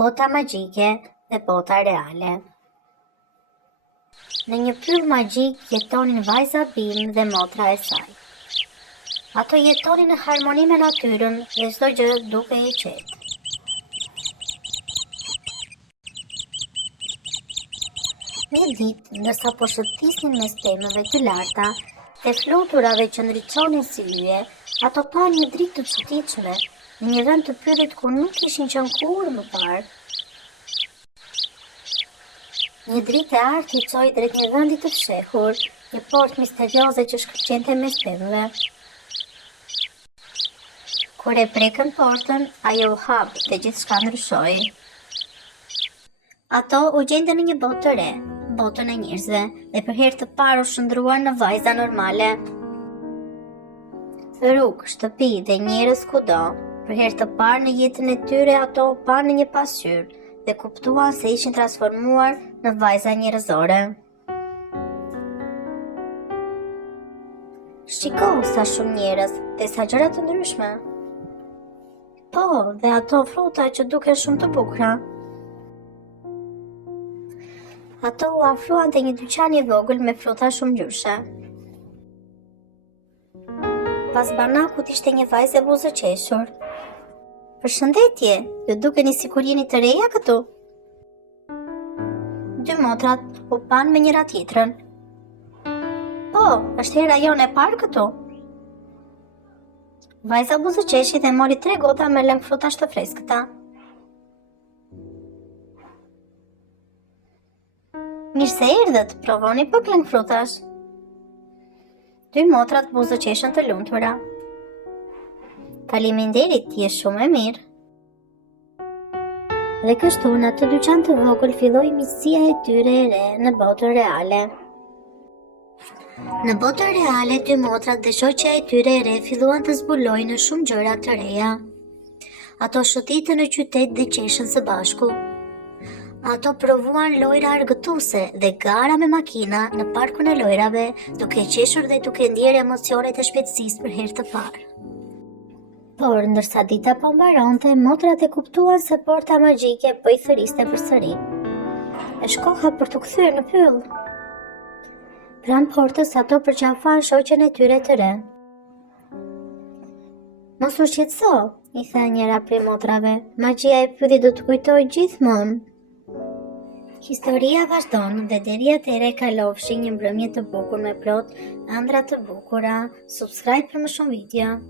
Bota magjike dhe bota reale. Në një pyll magjik jetonin vajza Bim dhe motra e saj. Ato jetonin në harmoni me natyrën dhe çdo gjë duke i qetë. Një ditë, ndërsa po shëtisnin mes pemëve të larta dhe fluturave që ndriçonin si yje, ato panë një dritë të çuditshme në një vend të pyllit ku nuk kishin qenë kurrë më parë. Një dritë e artë i çoi drejt një vendi të fshehur, një portë misterioze që shkëlqente mes pemëve. Kur e prekën portën, ajo u hap dhe gjithçka ndryshoi. Ato u gjendën në një botë të re, botën e njerëzve, dhe për herë të parë u shndruan në vajza normale. Rrugë, shtëpi dhe njerëz kudo, për herë të parë në jetën e tyre ato panë në një pasqyrë dhe kuptuan se ishin transformuar në vajza njerëzore. Shiko, sa shumë njerëz dhe sa gjëra të ndryshme. Po, dhe ato fruta që duken shumë të bukura. Ato u afruan te një dyqan i vogël me fruta shumë ngjyrëshe. Pas banakut ishte një vajzë e buzëqeshur. Përshëndetje, ju dukeni sikur jeni të reja këtu? Dy motrat u panë me njëra tjetrën. Po, është hera jone e parë këtu. Vajza buzëqeshi dhe mori 3 gota me lëng frutash të freskëta. Mirë se erdhët, provoni pak lëng frutash. Dy motrat buzëqeshën të lumtura. Faleminderit, je shumë e mirë. Dhe kështu në atë dyqan të vogël filloi miqësia e tyre e re në botën reale. Në botën reale, dy motrat dhe shoqja e tyre e re filluan të zbulojnë shumë gjëra të reja. Ato shëtitën në qytet dhe qeshën së bashku. Ato provuan lojra argëtuese dhe gara me makina në parkun e lojrave, duke qeshur dhe duke ndjerë emocionet e shpejtësisë për herë të parë. Por, ndërsa dita po mbaronte, motrat e kuptuan se porta magjike po i thëriste përsëri. Është koha për të kthyer në pyll. Pranë portës ato përqafan shoqen e tyre të re. Mos u shqetëso, i tha njëra prej motrave, magjia e pyllit do të kujtojë gjithmonë. Historia vazhdon dhe deri atëherë kalofshi një mbrëmje të bukur me plot ëndra të bukura. Subscribe për më shumë video.